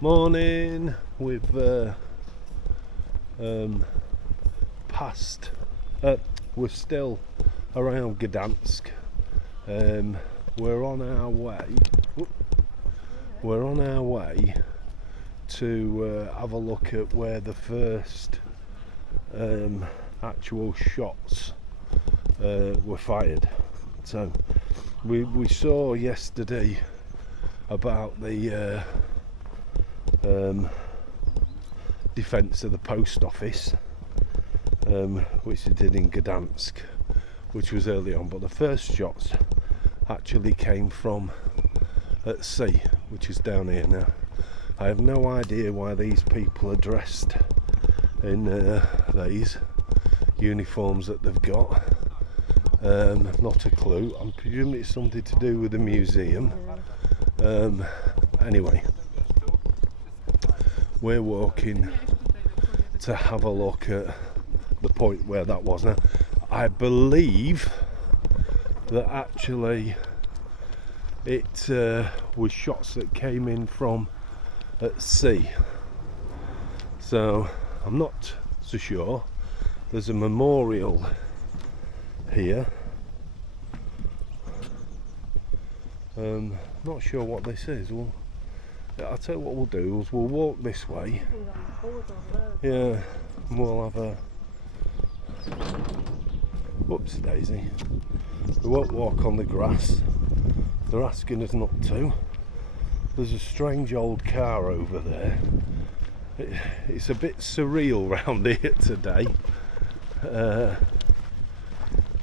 Morning. We've passed. We're still around Gdansk. We're on our way. We're on our way to have a look at where the first actual shots were fired. So we saw yesterday about the defence of the post office, which they did in Gdansk, which was early on, but the first shots actually came from at sea, which is down here now. I have no idea why these people are dressed in these uniforms that they've got. Not a clue. I'm presuming it's something to do with the museum. Anyway, we're walking to have a look at the point where that was. Now, I believe that actually it was shots that came in from at sea. So I'm not so sure. There's a memorial here. Not sure what this is. Well, I'll tell you what we'll do is we'll walk this way. Yeah, and we'll have a... Whoops daisy. We won't walk on the grass. They're asking us not to. There's a strange old car over there. It's a bit surreal round here today.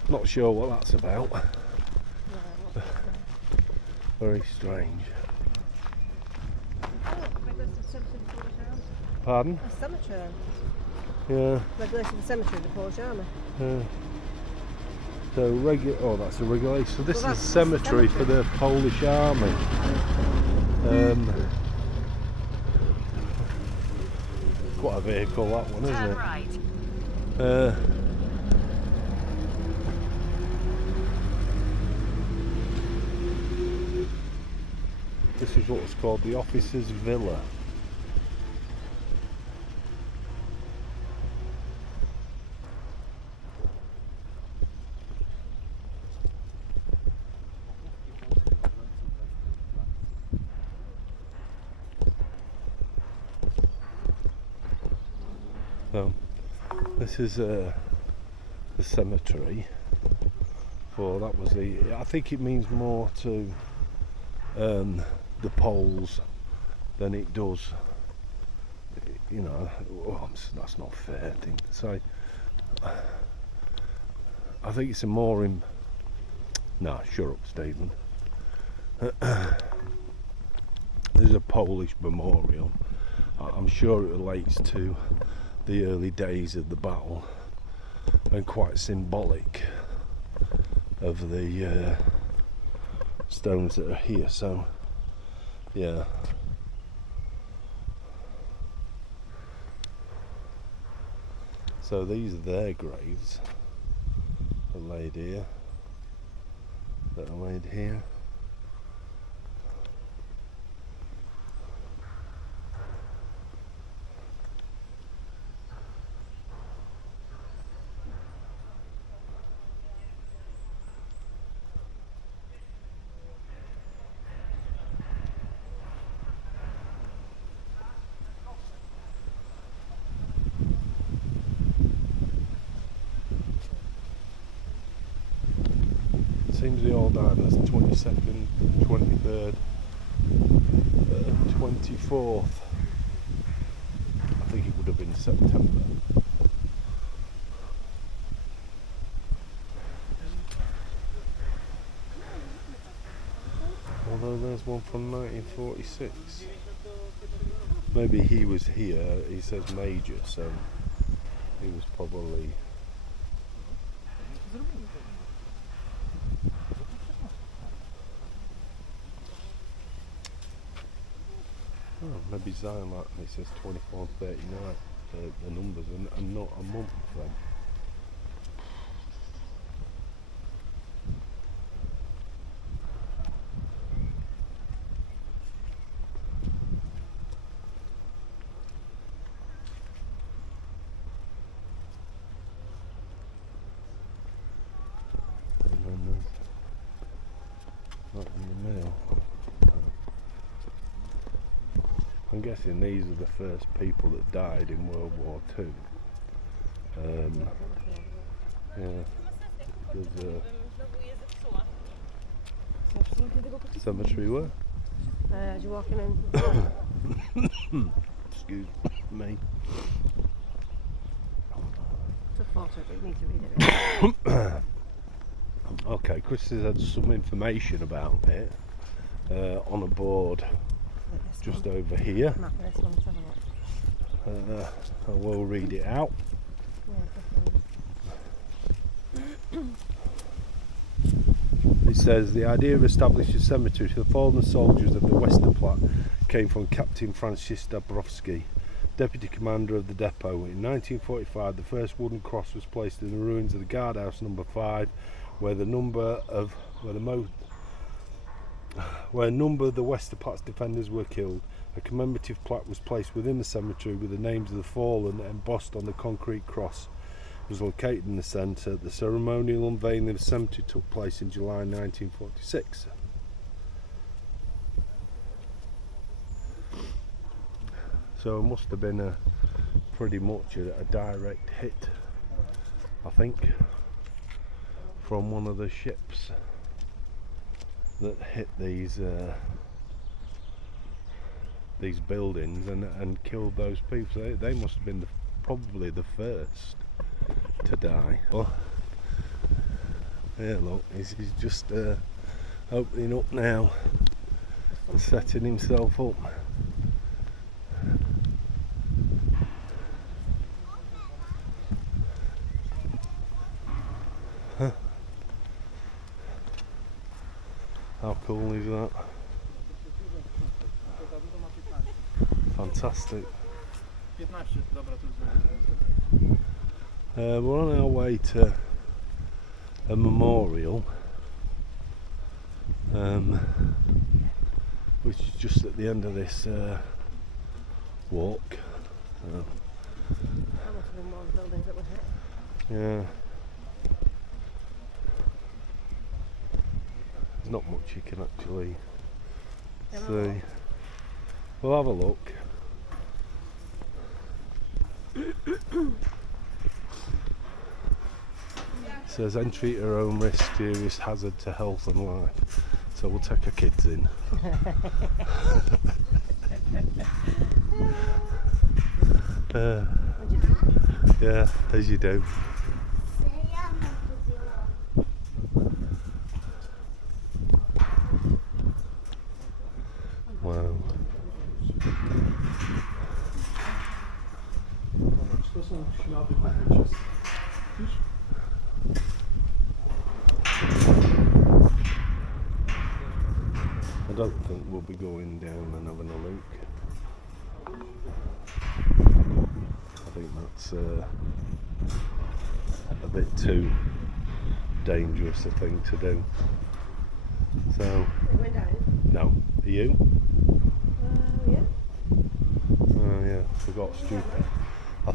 Not sure what that's about. Very strange. Pardon? A cemetery. Yeah. Regulation cemetery, the Polish Army. Yeah. So oh, that's a regulation. So this Well, is a cemetery for the Polish Army. Quite a vehicle, that one, isn't it? Right. This is what's called the officers' villa. So this is the cemetery for, that was the, I think it means more to the Poles than it does, you know. Oh, that's not a fair thing to say. I think it's a more in... Nah, shut up, Stephen. There's a Polish memorial. I'm sure it relates to the early days of the battle and quite symbolic of the stones that are here. So yeah, so these are their graves that are laid here, that are laid here. Seems they all died as 22nd, 23rd, 24th. I think it would have been September. Although there's one from 1946. Maybe he was here, he says Major, so he was probably... Oh, maybe Zion, like it says 24 and 39, the numbers, and not a month then. I'm guessing these are the first people that died in World War II. Yeah, there's a cemetery where? As you're walking in. Excuse me. It's a photo, but you need to read it. Okay, Chris has had some information about it on a board just over here. Map this one, let's have a look. I will read it out. Yeah, It says the idea of establishing a cemetery for the fallen soldiers of the Westerplatte came from Captain Francis Dabrowski, deputy commander of the depot. In 1945, the first wooden cross was placed in the ruins of the guardhouse number 5, where a number of the Westerplatte's defenders were killed. A commemorative plaque was placed within the cemetery with the names of the fallen embossed on the concrete cross. Was located in the centre. The ceremonial unveiling of the cemetery took place in July 1946. So it must have been pretty much a direct hit, I think, from one of the ships that hit these buildings and killed those people. So they must have been probably the first to die. Oh, yeah, look, he's just opening up now and setting himself up. Huh. How cool is that? Fantastic. We're on our way to a memorial, which is just at the end of this walk. That must have been one of the buildings that was hit. Yeah. There's not much you can actually see. We'll have a look. It says entry at her own risk, serious hazard to health and life. So we'll take our kids in. Yeah, as you do. Wow. I don't think we'll be going down and having a look. I think that's a bit too dangerous a thing to do. So, It went down. no. Are you? Yeah. Oh yeah, forgot stupid. I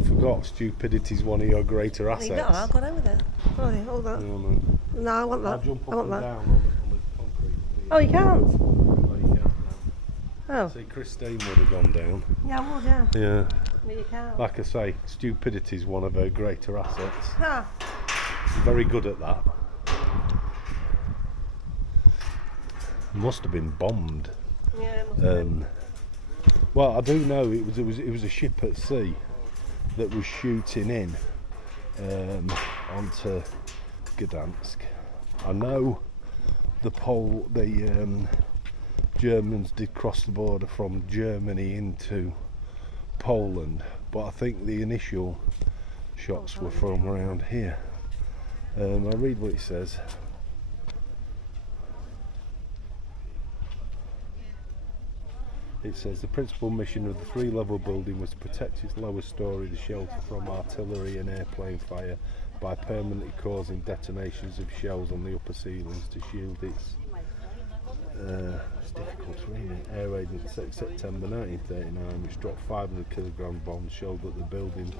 forgot stupidity's one of your greater assets. No, I'll go down with it. Oh, yeah, hold that. No, no. No, I want that. I'll jump I up want and that. down on the concrete. Oh, you can't? No, you can't now. Oh. See, Christine would have gone down. Yeah, I would, yeah. Yeah. No, you can't. Like I say, stupidity's one of her greater assets. Ha! Very good at that. Must have been bombed. Yeah, it must have been. Well, I do know it was a ship at sea that was shooting in onto Gdansk. I know the Germans did cross the border from Germany into Poland, but I think the initial shots were from around here. I'll read what it says. It says the principal mission of the three-level building was to protect its lower story, the shelter from artillery and airplane fire, by permanently causing detonations of shells on the upper ceilings to shield its it's difficult to read it. Air raid in September 1939, which dropped 500 kilogram bombs, showed that the building,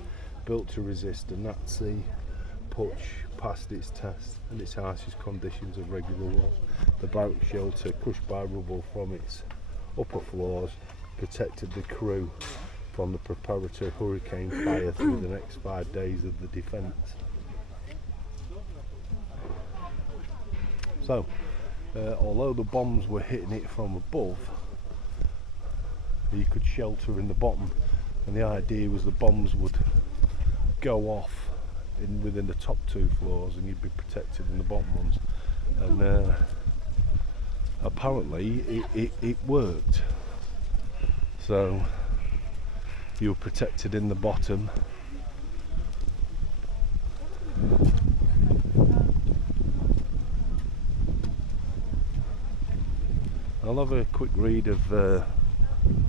built to resist a Nazi putsch, passed its test and its harshest conditions of regular war. The barrack shelter, crushed by rubble from its upper floors, protected the crew from the preparatory hurricane fire through the next 5 days of the defence. So, although the bombs were hitting it from above, you could shelter in the bottom, and the idea was the bombs would go off within the top 2 floors and you'd be protected in the bottom ones. And apparently it worked. So you were protected in the bottom. I'll have a quick read of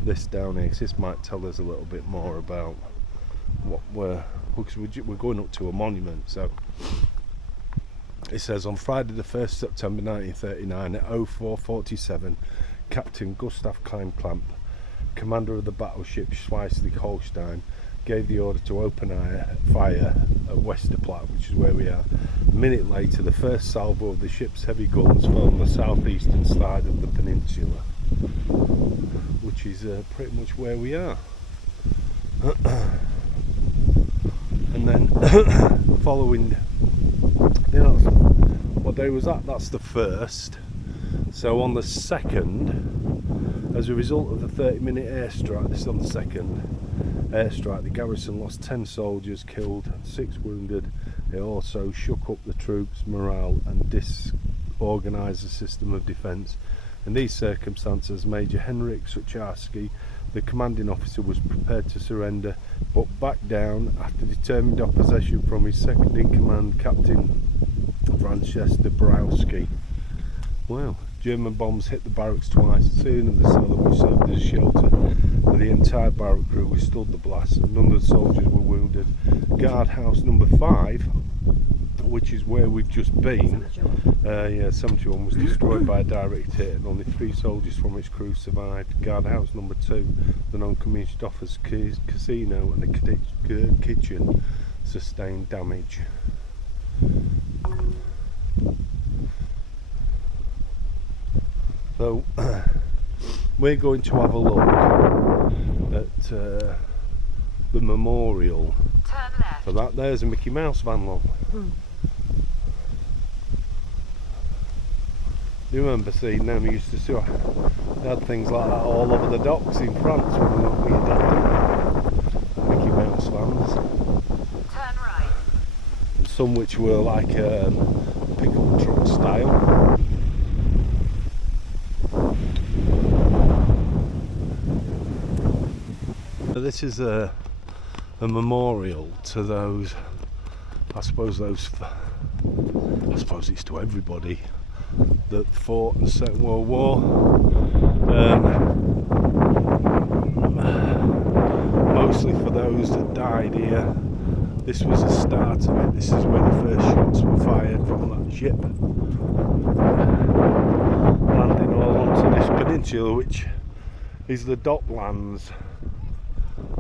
this down here, 'cause this might tell us a little bit more about what because we're going up to a monument. So it says, on Friday the 1st September 1939 at 04:47, Captain Gustav Kleinklamp, commander of the battleship Schleswig-Holstein, gave the order to open fire at Westerplatte, which is where we are. A minute later, the first salvo of the ship's heavy guns fell on the southeastern side of the peninsula, which is pretty much where we are. And then following, what day was that? That's the 1st. So on the 2nd, as a result of the 30-minute airstrike, this is on the 2nd airstrike, the garrison lost 10 soldiers killed and 6 wounded. It also shook up the troops' morale and disorganised the system of defence. In these circumstances, Major Henryk Sucharski, the commanding officer, was prepared to surrender, but backed down after determined opposition from his second in command, Captain Francesc Dabrowski. Wow. German bombs hit the barracks twice, soon in the cellar, which served as a shelter for the entire barrack crew, withstood the blast. None of the soldiers were wounded. Guardhouse number 5, which is where we've just been, 71, was destroyed by a direct hit, and only 3 soldiers from its crew survived. Guardhouse number 2, the non-commissioned officers' casino and the kitchen sustained damage. So we're going to have a look at the memorial. Turn left. So that there's a Mickey Mouse van, love. Do you remember seeing them? We used to see, they had things like that all over the docks in France when we adapted Mickey Mouse vans. Turn right. And some which were like pickup truck style. So this is a memorial to those, I suppose it's to everybody that fought in the Second World War. Mostly for those that died here. This was the start of it. This is where the first shots were fired from that ship, landing all onto this peninsula, which is the docklands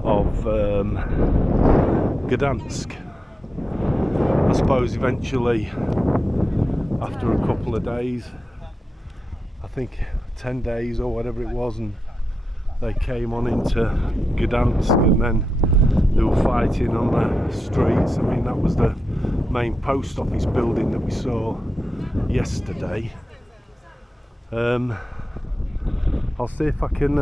of Gdansk. I suppose eventually, after a couple of days, I think 10 days or whatever it was, and they came on into Gdansk, and then they were fighting on the streets. I mean, that was the main post office building that we saw yesterday. I'll see if I can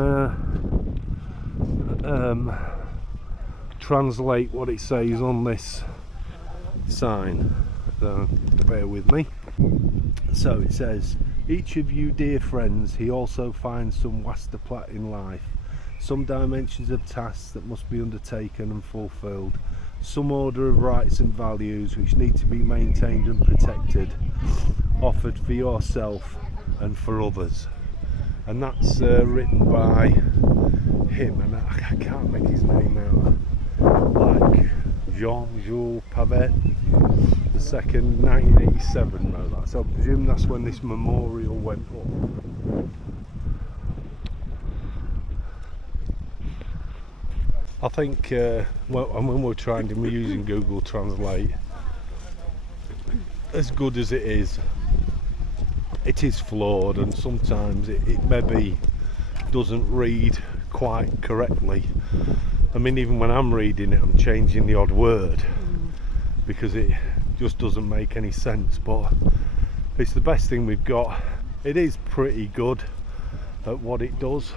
translate what it says on this sign, so bear with me. So it says, each of you dear friends, he also finds some Westerplatte in life, some dimensions of tasks that must be undertaken and fulfilled, some order of rights and values which need to be maintained and protected, offered for yourself and for others. And that's written by him, and I can't make his name out, like Jean-Jules Pavet, the second, 1987 wrote that, so I presume that's when this memorial went up. I think when we're trying to, we're using Google Translate, as good as it is flawed, and sometimes it maybe doesn't read quite correctly. I mean, even when I'm reading it, I'm changing the odd word because it just doesn't make any sense, but it's the best thing we've got. It is pretty good at what it does,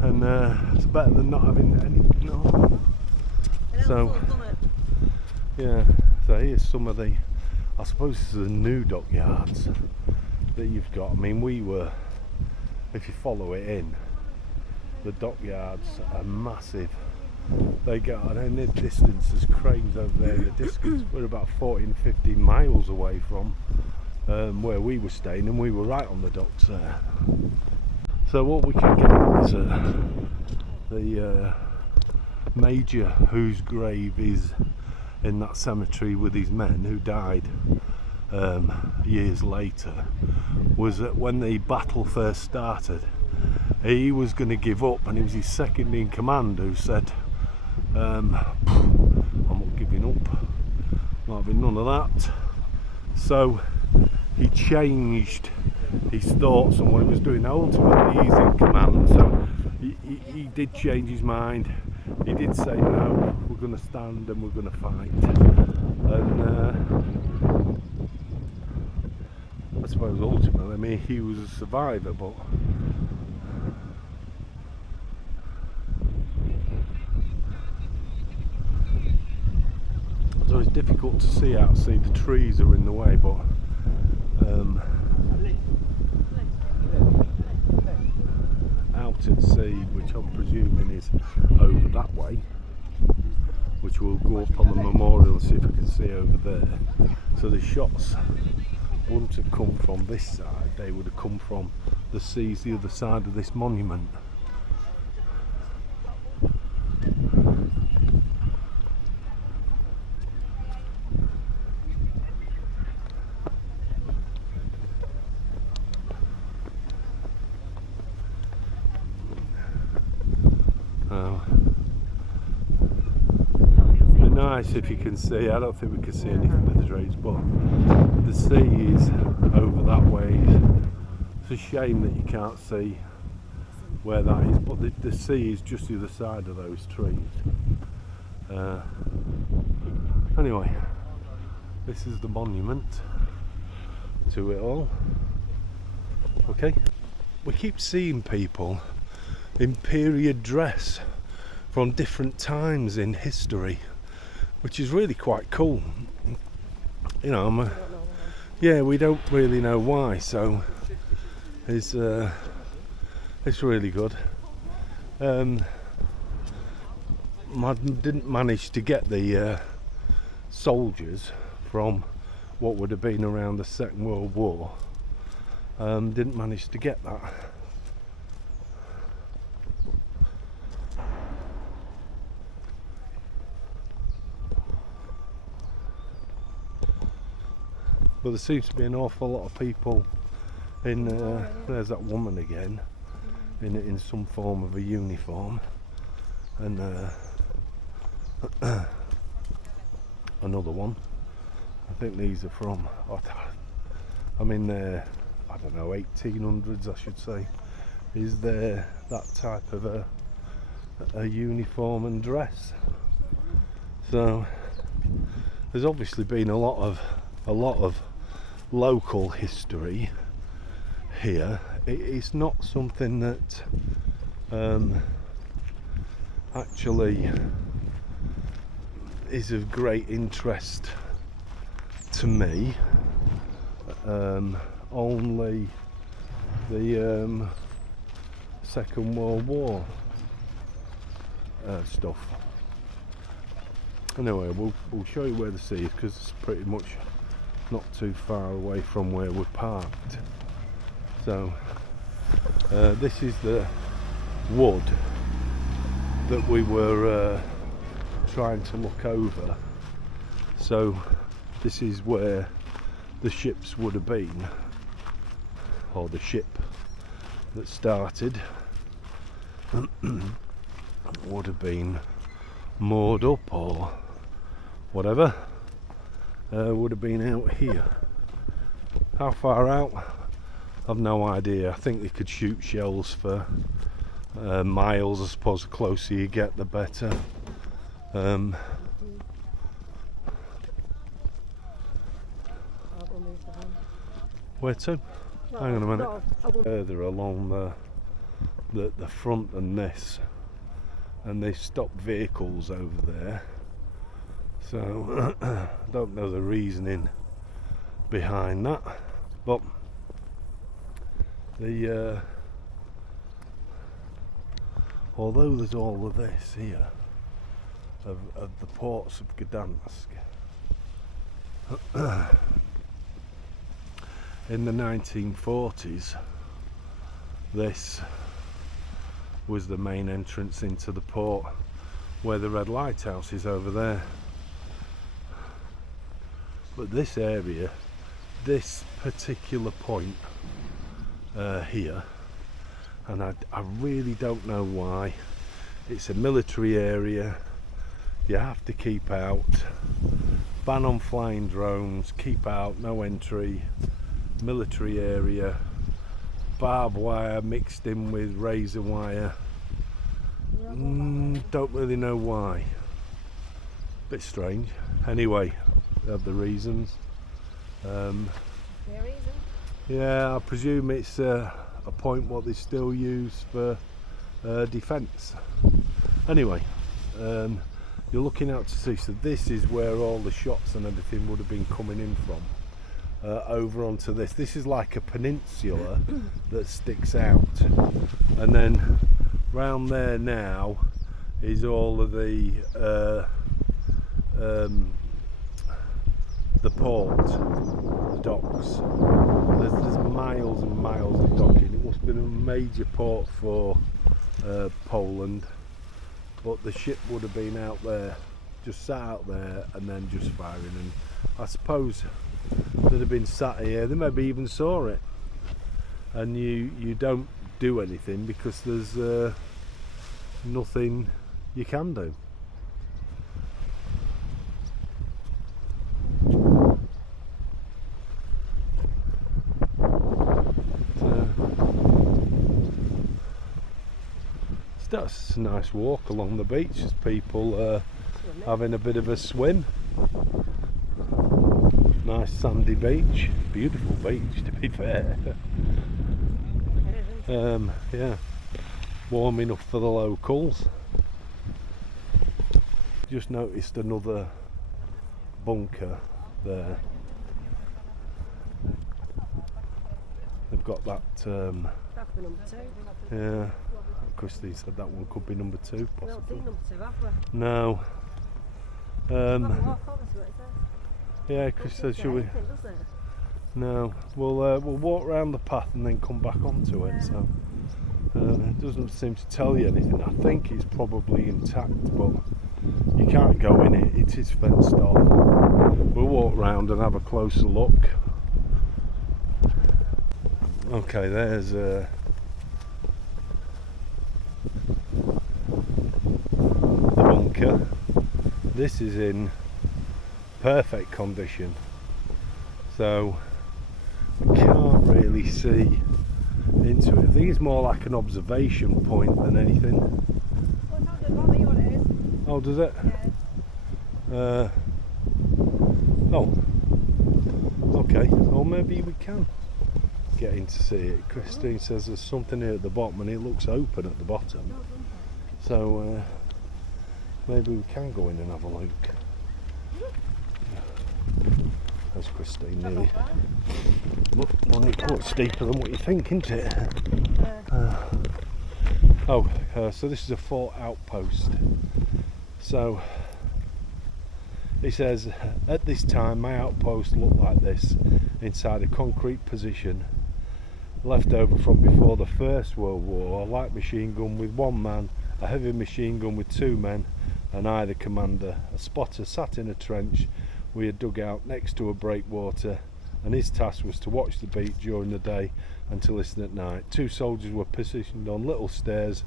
and it's better than not having any. No. So yeah, so here's some of the, I suppose this is the new dockyards that you've got. I mean, we were, if you follow it in, the dockyards are massive. They go, and in the distance there's cranes over there in the distance. We're about 14, 15 miles away from where we were staying, and we were right on the docks there. So what we can get is the major whose grave is in that cemetery with his men who died years later, was that when the battle first started, he was going to give up, and it was his second in command who said, I'm not giving up, not having none of that. So he changed his thoughts on what he was doing. Ultimately he's in command, so he did change his mind. He did say, no, we're going to stand and we're going to fight. And I suppose ultimately, I mean, he was a survivor, but so it's difficult to see out. See, the trees are in the way, but out at sea, which I'm presuming is over that way, which will go up on the memorial and see if I can see over there. So the shots wouldn't have come from this side, they would have come from the seas the other side of this monument. Nice if you can see. I don't think we can see anything with the trees, but the sea is over that way. It's a shame that you can't see where that is, but the sea is just the other side of those trees. Anyway, this is the monument to it all. Okay, we keep seeing people in period dress from different times in history, which is really quite cool. You know, yeah, we don't really know why, so it's really good. I didn't manage to get the soldiers from what would have been around the Second World War. Didn't manage to get that. But there seems to be an awful lot of people in, there's that woman again, in some form of a uniform, and another one. I think these are from, I mean, they're, I don't know, 1800s I should say. Is there that type of a uniform and dress? So there's obviously been a lot of local history here. It's not something that actually is of great interest to me. Only the Second World War stuff. Anyway, we'll show you where the sea is, because it's pretty much not too far away from where we're parked. So this is the wood that we were trying to look over. So this is where the ships would have been, or the ship that started would have been moored up or whatever, would have been out here. How far out? I've no idea. I think they could shoot shells for miles, I suppose. The closer you get, the better. I'll go move the van. Where to? Hang on a minute. No, I will. Further along the front than this, and they stopped vehicles over there. So I don't know the reasoning behind that, but the although there's all of this here of the ports of Gdansk, in the 1940s this was the main entrance into the port, where the red lighthouse is over there. But this area, this particular point here, and I really don't know why, it's a military area. You have to keep out, ban on flying drones, keep out, no entry, military area, barbed wire mixed in with razor wire. Don't really know why. Bit strange. Anyway, they have the reasons. Yeah, I presume it's a point what they still use for defence. Anyway, you're looking out to sea, so this is where all the shots and everything would have been coming in from. Over onto this. This is like a peninsula that sticks out, and then round there now is all of the port, the docks. There's miles and miles of docking. It must have been a major port for Poland, but the ship would have been out there, just sat out there and then just firing. And I suppose they'd have been sat here, they maybe even saw it, and you don't do anything because there's nothing you can do. That's a nice walk along the beach. There's people having a bit of a swim. Nice sandy beach, beautiful beach to be fair. Yeah, warm enough for the locals. Just noticed another bunker there. They've got that. That's the number 2. Yeah, Christine said that one could be number 2, possibly. We don't see number 2, have we? No. Walk over to it, Yeah, Chris says, should we? Anything, does it? No, we'll walk round the path and then come back onto it. So it doesn't seem to tell you anything. I think it's probably intact, but you can't go in it. It is fenced off. We'll walk round and have a closer look. Okay, there's the bunker. This is in perfect condition, so we can't really see into it. I think it's more like an observation point than anything. Oh, does it? Yeah. Oh, okay. Well, maybe we can get in to see it. Christine says there's something here at the bottom, and it looks open at the bottom. So maybe we can go in and have a look. There's Christine nearly. Look, only quite steeper than what you think, isn't it? So this is a fort outpost. So it says, at this time my outpost looked like this, inside a concrete position, left over from before the First World War, a light machine gun with 1 man, a heavy machine gun with 2 men, and I the commander. A spotter sat in a trench we had dug out next to a breakwater, and his task was to watch the beat during the day and to listen at night. 2 soldiers were positioned on little stairs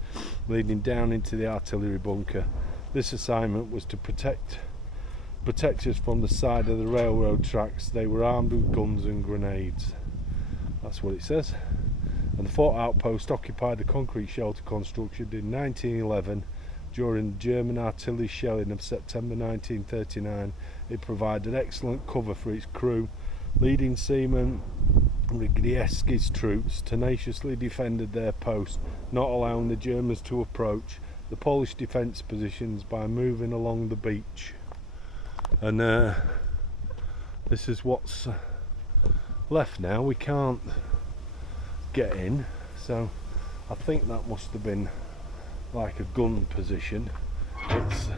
leading down into the artillery bunker. This assignment was to protect us from the side of the railroad tracks. They were armed with guns and grenades. That's what it says. And the fort outpost occupied the concrete shelter constructed in 1911 during German artillery shelling of September 1939. It provided excellent cover for its crew. Leading seaman Rygieski's troops tenaciously defended their post, not allowing the Germans to approach the Polish defence positions by moving along the beach. And this is what's left now. We can't get in, so I think that must have been like a gun position. It's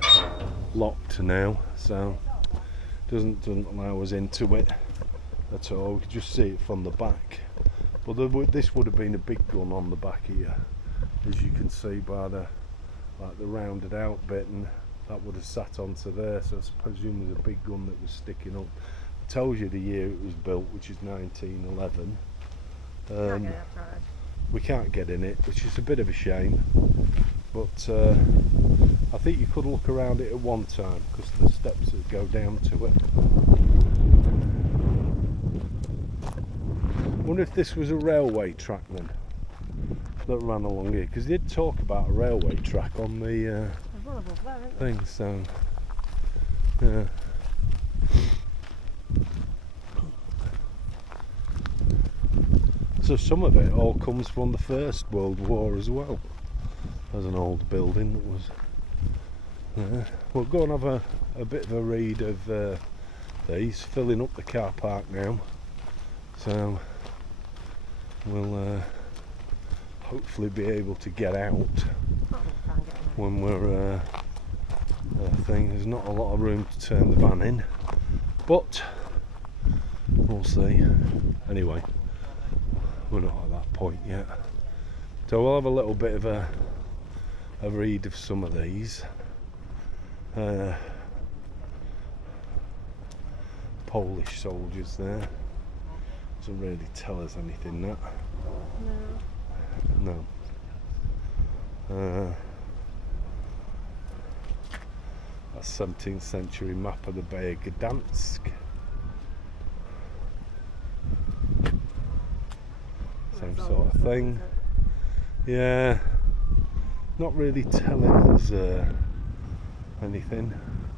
locked now, so doesn't allow us into it at all. We can just see it from the back, but this would have been a big gun on the back here, as you can see by the rounded out bit, and that would have sat onto there, so I presume there's a big gun that was sticking up. It tells you the year it was built, which is 1911. We can't get in it, which is a bit of a shame, but I think you could look around it at one time because of the steps that go down to it. I wonder if this was a railway track then that ran along here, because they did talk about a railway track on the thing, so yeah. So some of it all comes from the First World War as well. There's an old building that was there. We'll go and have a bit of a read of these, filling up the car park now, so we'll hopefully be able to get out when we're there's not a lot of room to turn the van in, but we'll see. Anyway, we're not at that point yet, so we'll have a little bit of a read of some of these. Polish soldiers there. Doesn't really tell us anything, that. No. That's 17th century map of the Bay of Gdansk. Same sort of thing. Yeah, not really telling us anything,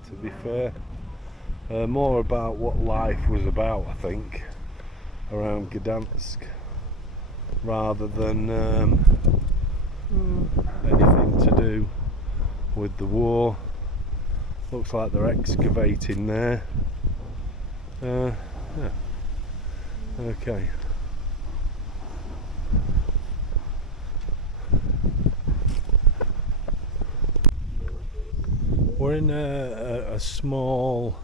to be fair. More about what life was about, I think, around Gdansk, rather than anything to do with the war. Looks like they're excavating there. Yeah. Okay. We're in a small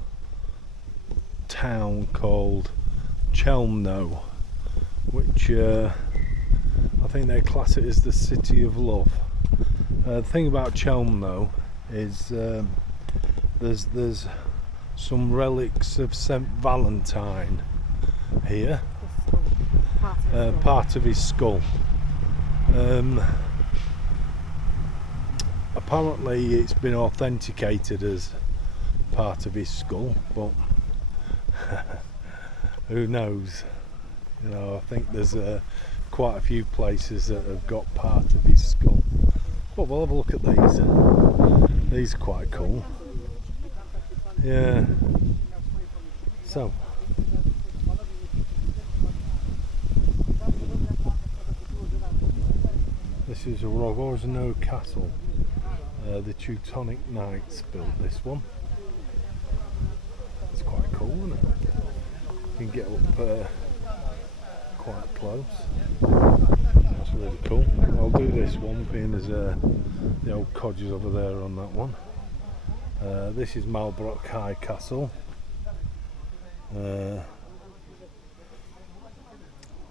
town called Chelmno, which I think they class it as the city of love. The thing about Chelmno is there's some relics of St. Valentine here, part of his skull. Apparently it's been authenticated as part of his skull, but who knows? You know, I think there's quite a few places that have got part of his skull. But we'll have a look at these. These are quite cool. Yeah. So this is a Rogozno Castle. The Teutonic Knights built this one. It's quite cool, isn't it? You can get up quite close. That's really cool. I'll do this one, being as the old codgers over there on that one. This is Malbrook High Castle.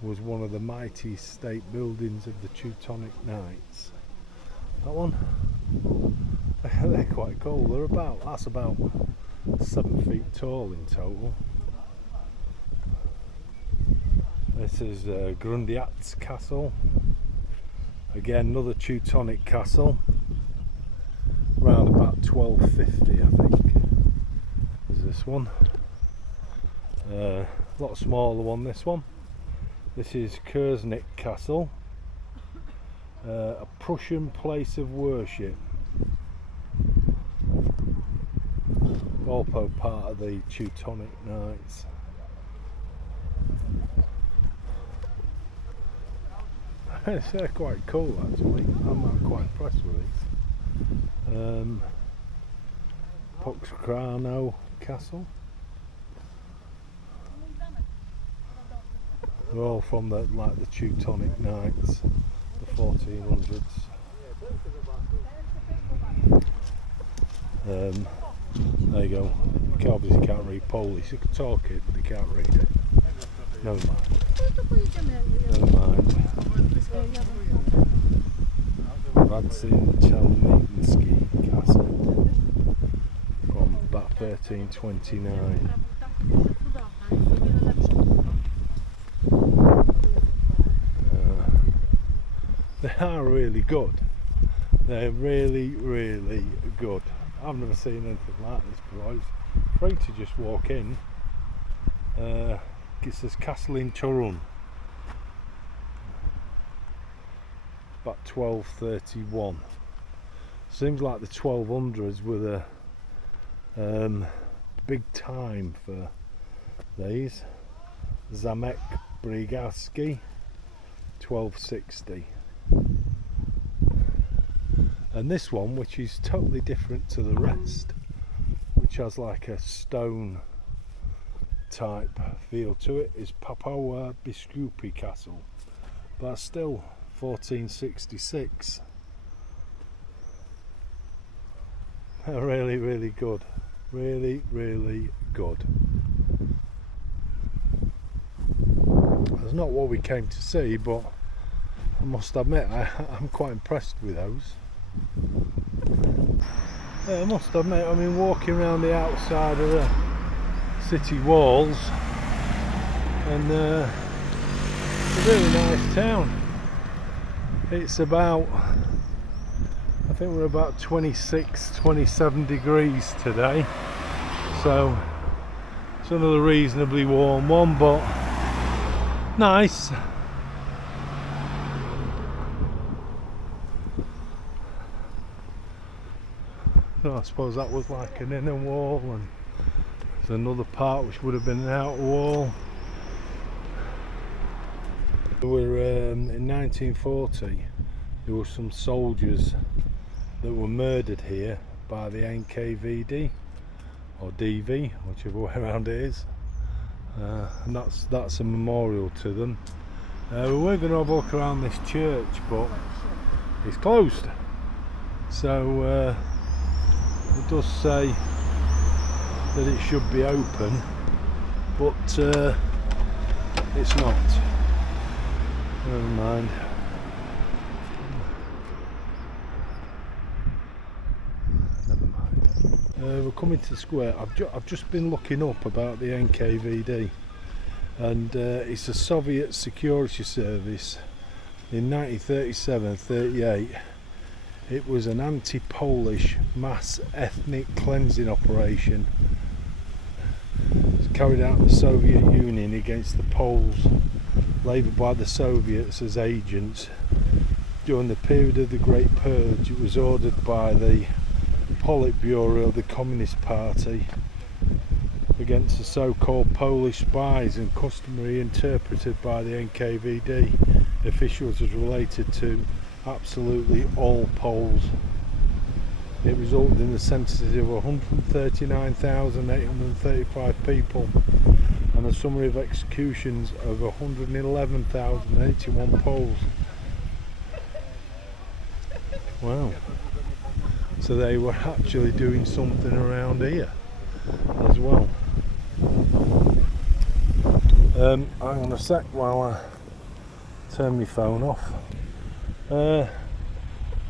Was one of the mighty state buildings of the Teutonic Knights. That one, they're quite cool. That's about 7 feet tall in total. This is Grundiat's Castle. Again, another Teutonic castle. Around about 1250, I think, is this one. A lot smaller one, this one. This is Kursnik Castle. A Prussian place of worship. Also part of the Teutonic Knights. It's quite cool actually. I'm quite impressed with it. Puxcrano Castle. They're all from the Teutonic Knights, the 1400s. There you go. Obviously can't read Polish. You can talk it, but they can't read it. Never mind. Never mind. Valentine Chalmitsky Castle from about 1329. They are really good. They're really, really good. I've never seen anything like this before. It's free to just walk in. It says Castle in Turun. About 1231. Seems like the 1200s were the big time for these. Zamek Brigaski, 1260. And this one, which is totally different to the rest, which has like a stone type feel to it, is Papua Biskupi Castle, but that's still 1466. Really, really good. Really, really good. That's not what we came to see, but I must admit I'm quite impressed with those. Yeah, I must admit, I mean, walking around the outside of the city walls, and it's a really nice town. It's about, I think we're about 26, 27 degrees today, so it's another reasonably warm one, but nice. So I suppose that was like an inner wall, and there's another part which would have been an outer wall. There were in 1940 there were some soldiers that were murdered here by the NKVD or DV, whichever way around it is, and that's a memorial to them. We were going to have a look around this church, but it's closed, so it does say that it should be open, but it's not. Never mind. Never mind. We're coming to the square. I've just been looking up about the NKVD, and it's a Soviet security service in 1937-38. It was an anti-Polish mass ethnic cleansing operation. It was carried out in the Soviet Union against the Poles, labelled by the Soviets as agents. During the period of the Great Purge, it was ordered by the Politburo of the Communist Party against the so-called Polish spies, and customarily interpreted by the NKVD officials as related to absolutely all Poles. It resulted in the sentences of 139,835 people and a summary of executions of 111,081 Poles. Wow. So they were actually doing something around here as well. Hang on a sec while I turn my phone off.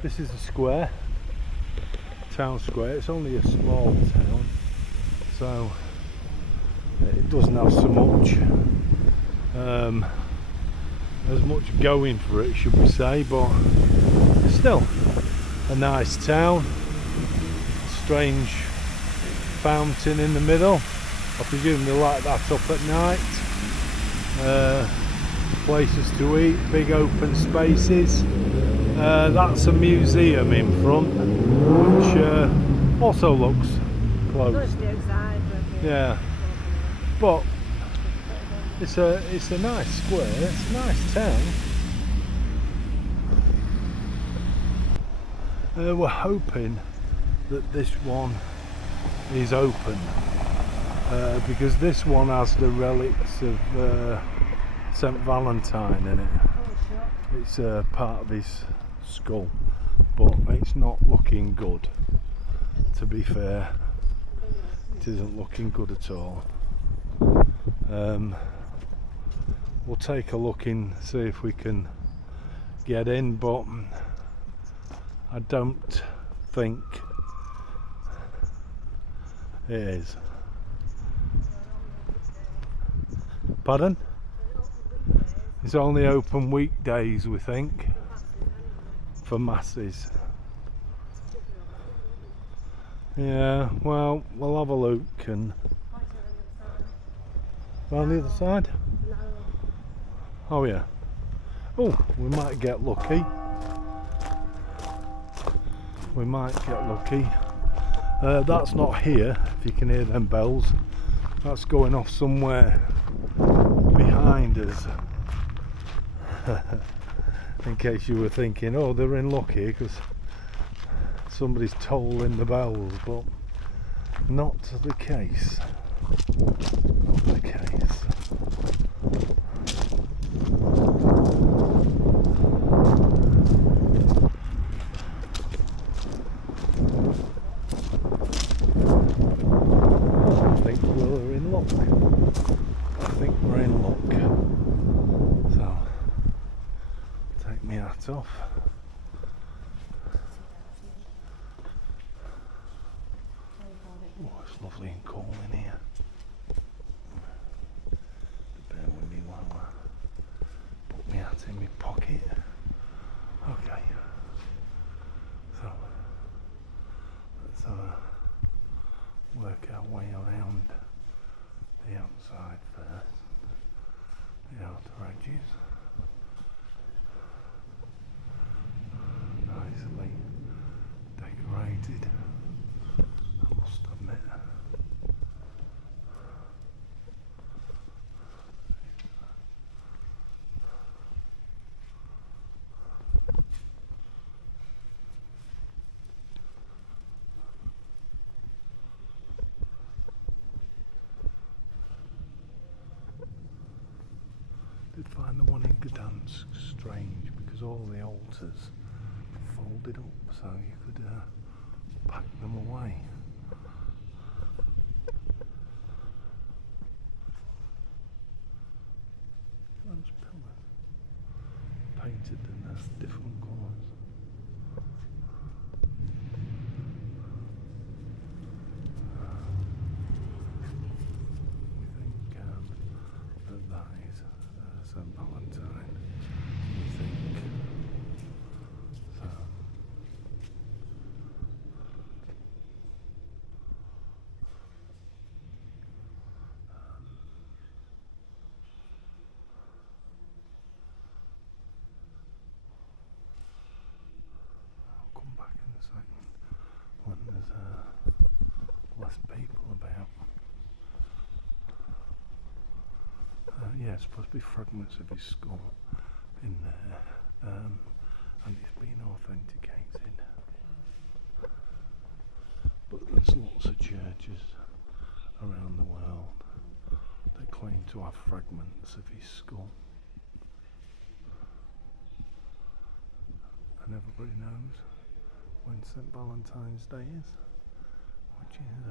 This is the square, town square. It's only a small town, so it doesn't have so much as much going for it, should we say, but it's still a nice town. Strange fountain in the middle. I presume they light that up at night. Places to eat, big open spaces, That's a museum in front, which also looks It's closed. nice to be outside, but Yeah, but it's a nice square. It's a nice town. We're hoping that this one is open because this one has the relics of St. Valentine in it. It's part of his skull, but it's not looking good, to be fair. It isn't looking good at all. We'll take a look and see if we can get in, but I don't think it is. Pardon? It's only open weekdays, we think, for masses. Yeah, well, we'll have a look and around the other side. Oh yeah. Oh, we might get lucky. We might get lucky. That's not here, if you can hear them bells. That's going off somewhere behind us. In case you were thinking, oh, they're in luck here because somebody's tolling the bells, but not the case. Not the case. I think we're in luck. I think we're in luck. So, take my hat off. Oh, it's lovely and cool in here. Bear with me while I put my hat in my pocket. Okay. So, let's work our way around the outside first. The outer edges. Nicely decorated, I must admit. Did find the one in Gdansk strange because all the altars are folded up so you could pack them away. Those pillars painted in different colours. We think that is St. Valentine. We think so. I'll come back in a second when there's less people about. Yeah, it's supposed to be fragments of his skull in there, and it's been authenticated. But there's lots of churches around the world that claim to have fragments of his skull. And everybody knows when St. Valentine's Day is, which is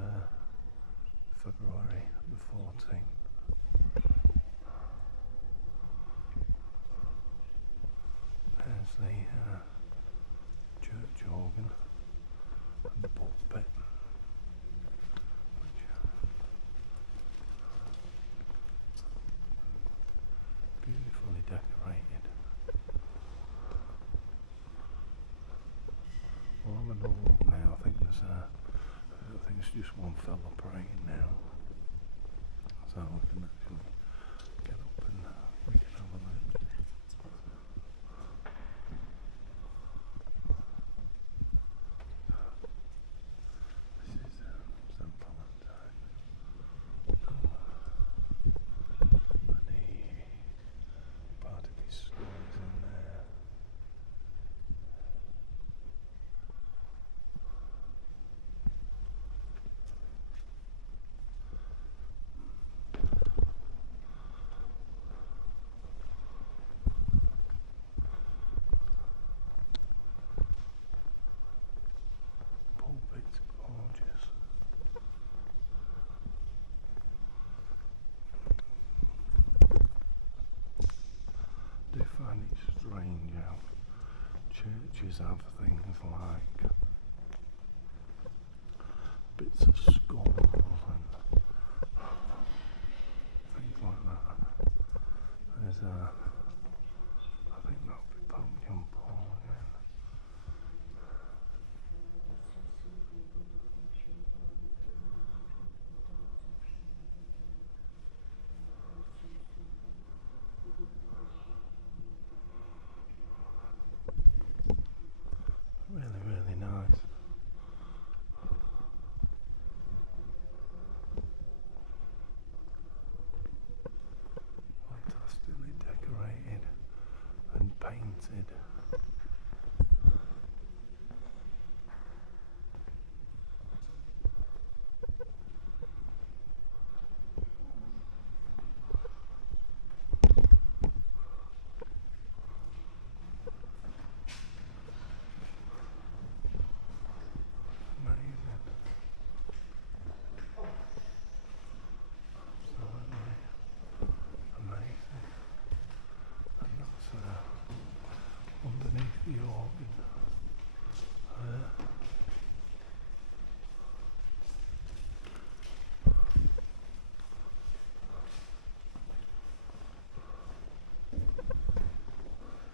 February the 14th. There's the church organ and the pulpit, which beautifully decorated. Well, I'm another look now. I think it's just one fella praying now, so we can actually get up and we can have a look. It's gorgeous. I do find it strange how churches have things like bits of skulls and things like that. There's I think that'll be Pope John Paul again. Really, really nice. Fantastically decorated and painted. Amazing. Absolutely amazing. And that's underneath the organ there.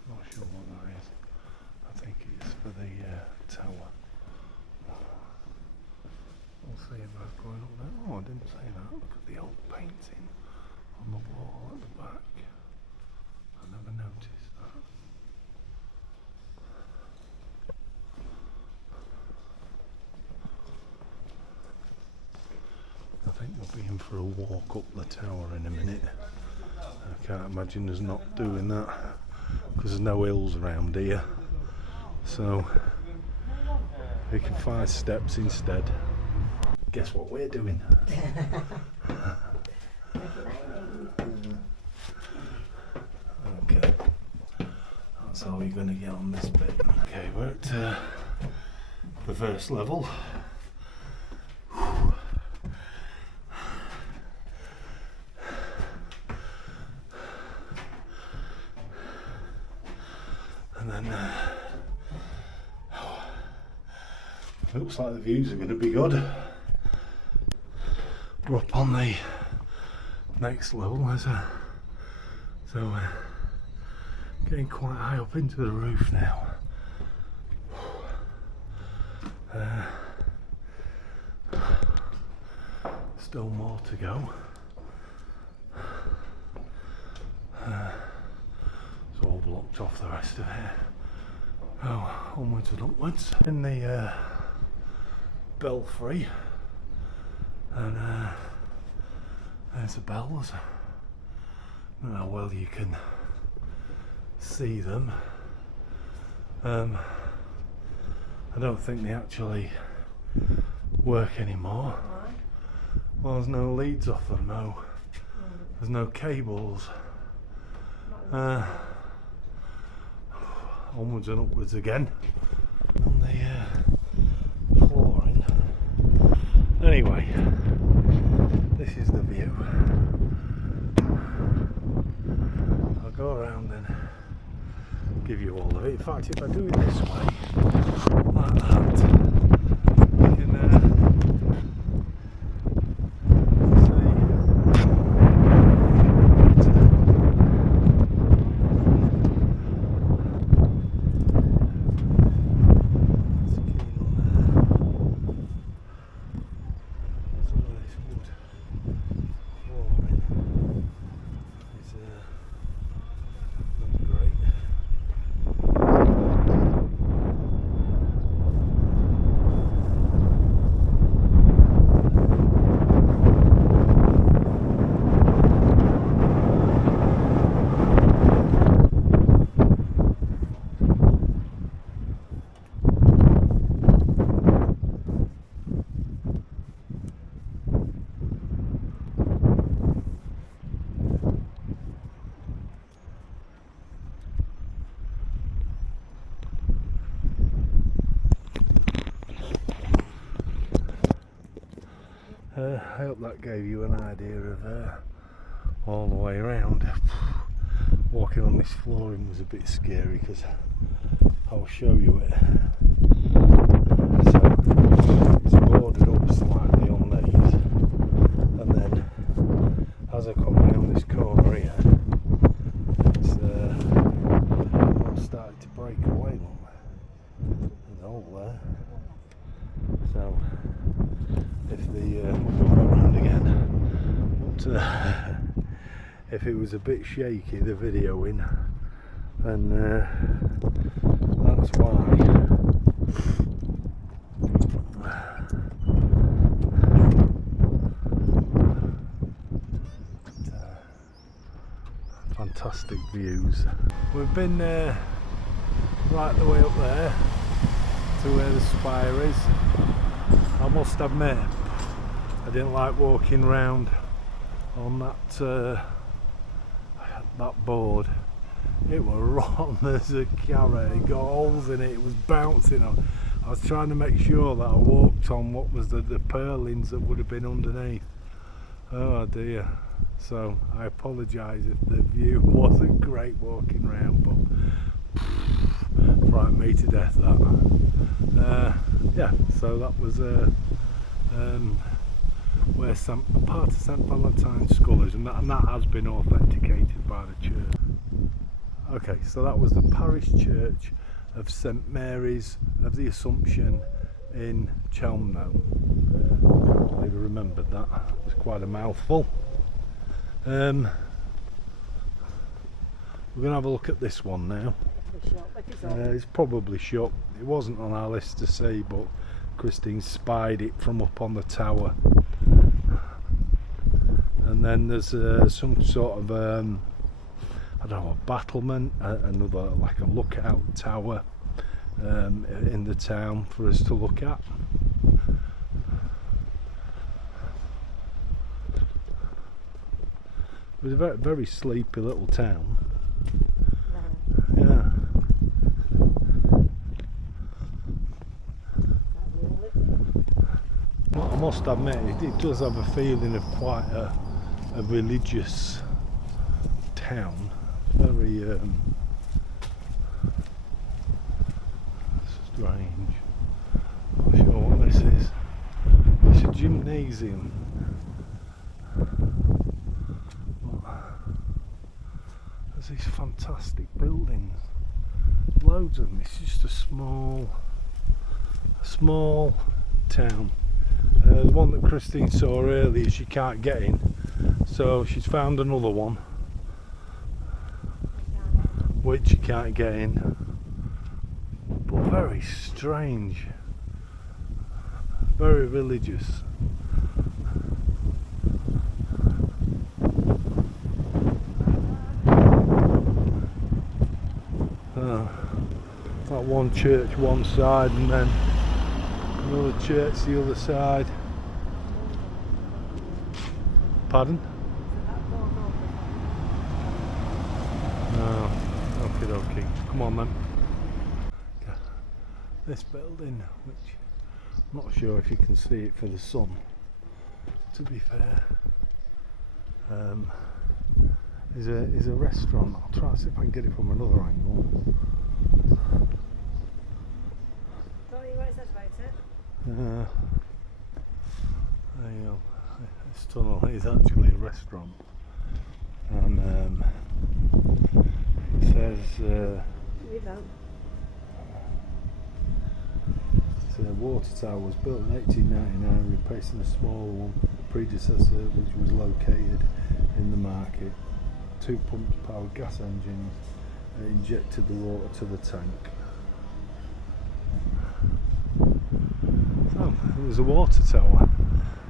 Not sure what that is. I think it's for the tower. We'll see about going up there. Oh, I didn't say that. Look at the old painting on the wall at the back. I never noticed that. I think we'll be in for a walk up the tower in a minute. I can't imagine us not doing that because there's no hills around here. So we can find steps instead. Guess what we're doing? Okay, that's how we're going to get on this bit. Okay, we're at the first level. And then looks like the views are going to be good. We're up on the next level, so getting quite high up into the roof now. Still more to go. It's all blocked off the rest of it. Oh, onwards and upwards. In the belfry, and there's the bells. I don't know how well you can see them. I don't think they actually work anymore. Well, there's no leads off them, no. There's no cables. Onwards and upwards again on the flooring. Anyway, this is the view. I'll go around and give you all of it. In fact, if I do it this way, like that, you can I hope that gave you an idea of all the way around. Walking on this flooring was a bit scary because I'll show you it. So it's boarded up slightly on these, and then as I come round this corner here, it's all started to break away. Look, there's a hole there. So if the we'll go round again, but if it was a bit shaky, the videoing, then that's why. Fantastic views. We've been right the way up there to where the spire is. I must admit, I didn't like walking round on that that board. It was rotten as a carrot. It got holes in it. It was bouncing on. I was trying to make sure that I walked on what was the purlins that would have been underneath. Oh dear. So I apologise if the view wasn't great walking round, but frightened me to death that. Yeah, so that was where part of St Valentine's skull is, and that has been authenticated by the church. Okay, so that was the parish church of St Mary's of the Assumption in Chelmsford. I believe I remembered that. It was quite a mouthful. We're going to have a look at this one now. It's probably shut. It wasn't on our list to see, but Christine spied it from up on the tower. And then there's some sort of I don't know, a battlement, another like a lookout tower in the town for us to look at. It was a very, very sleepy little town. Yeah. I must admit, it does have a feeling of quite a religious town. Very strange. Not sure what this is. It's a gymnasium. There's these fantastic buildings. Loads of them. It's just a small town. The one that Christine saw earlier, she can't get in, so she's found another one which she can't get in, but very strange, very religious. That one church one side and then another church the other side. Pardon? No. Okie dokie. Come on then. This building, which I'm not sure if you can see it for the sun, to be fair, is a restaurant. I'll try to see if I can get it from another angle. Tell you what it says about it. There you go. This tunnel is actually a restaurant, and it says water tower was built in 1899, replacing a smaller one, predecessor, which was located in the market. 2 pumps powered gas engines injected the water to the tank. So it was a water tower.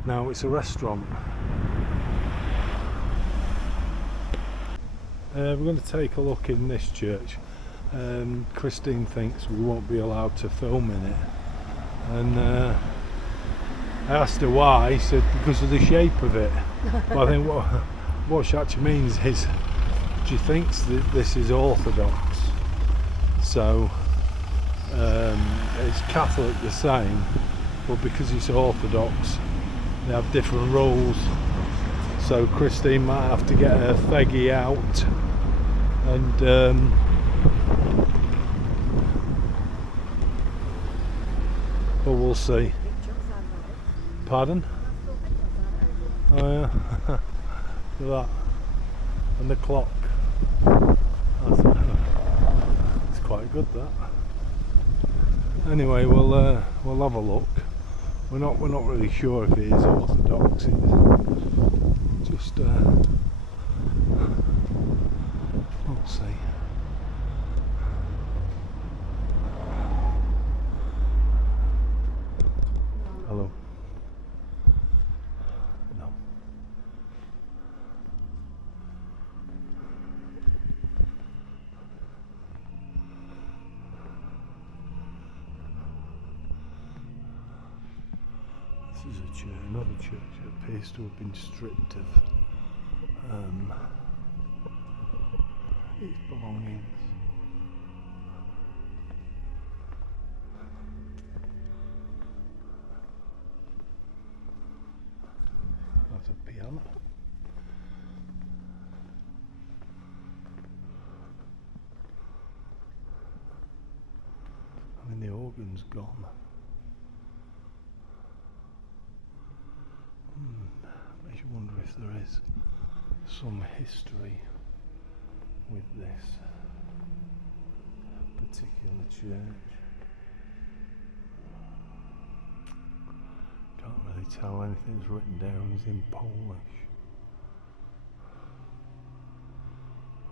Now it's a restaurant. We're going to take a look in this church. Christine thinks we won't be allowed to film in it, and I asked her why. She said because of the shape of it. But I think what she actually means is she thinks that this is Orthodox, so it's Catholic the same, but because it's Orthodox they have different rules. So Christine might have to get her feggy out and but we'll see. Pardon? Oh yeah. Look at that. And the clock. It's quite good, that. Anyway, we'll have a look. We're not really sure if it is orthodox. It's just we'll see. Hello. No. This is a church, another church that appears to have been stripped of its belongings. That's a piano. I mean, the organ's gone. Makes you wonder if there is some history with this particular church. Can't really tell. Anything that's written down is in Polish.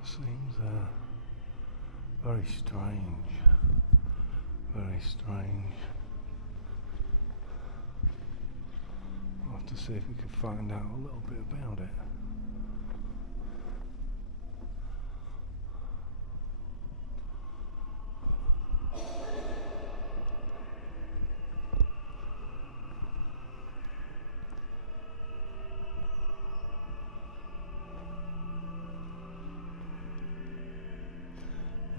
Seems very strange. Very strange. I'll have to see if we can find out a little bit about it.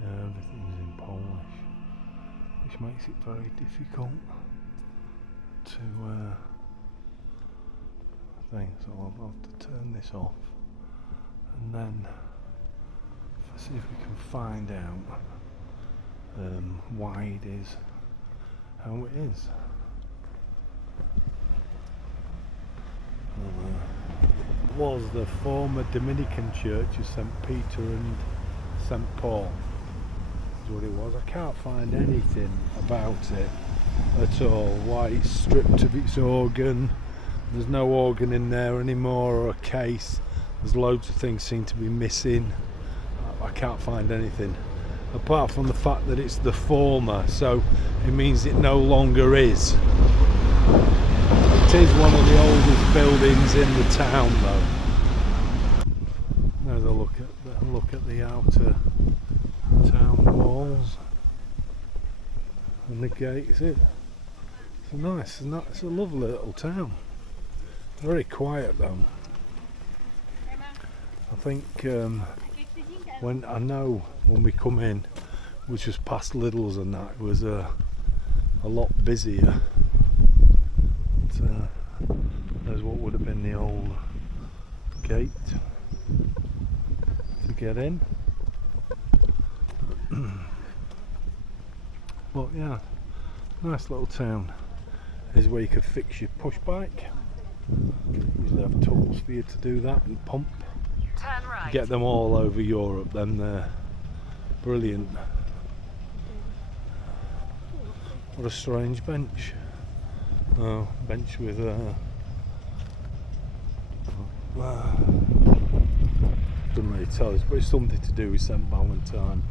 Yeah, everything's in Polish, which makes it very difficult to thing, so I'll have to turn this off and then see if we can find out why it is how it is. It was the former Dominican church of St. Peter and St. Paul. That's what it was. I can't find anything about it at all. Why it's stripped of its organ. There's no organ in there anymore, or a case. There's loads of things seem to be missing. I can't find anything apart from the fact that it's the former, so it means it no longer is. It is one of the oldest buildings in the town, though. There's a look at the outer town walls and the gates. It's a lovely little town. Very quiet though. I think when we come in, which was past Lidl's and that, it was a lot busier. There's what would have been the old gate to get in. But yeah, nice little town. Here's where you could fix your push bike. Usually have tools for you to do that and pump. Turn right. Get them all over Europe, then they're brilliant. What a strange bench. Oh, bench with doesn't really tell us, but it's something to do with St. Valentine.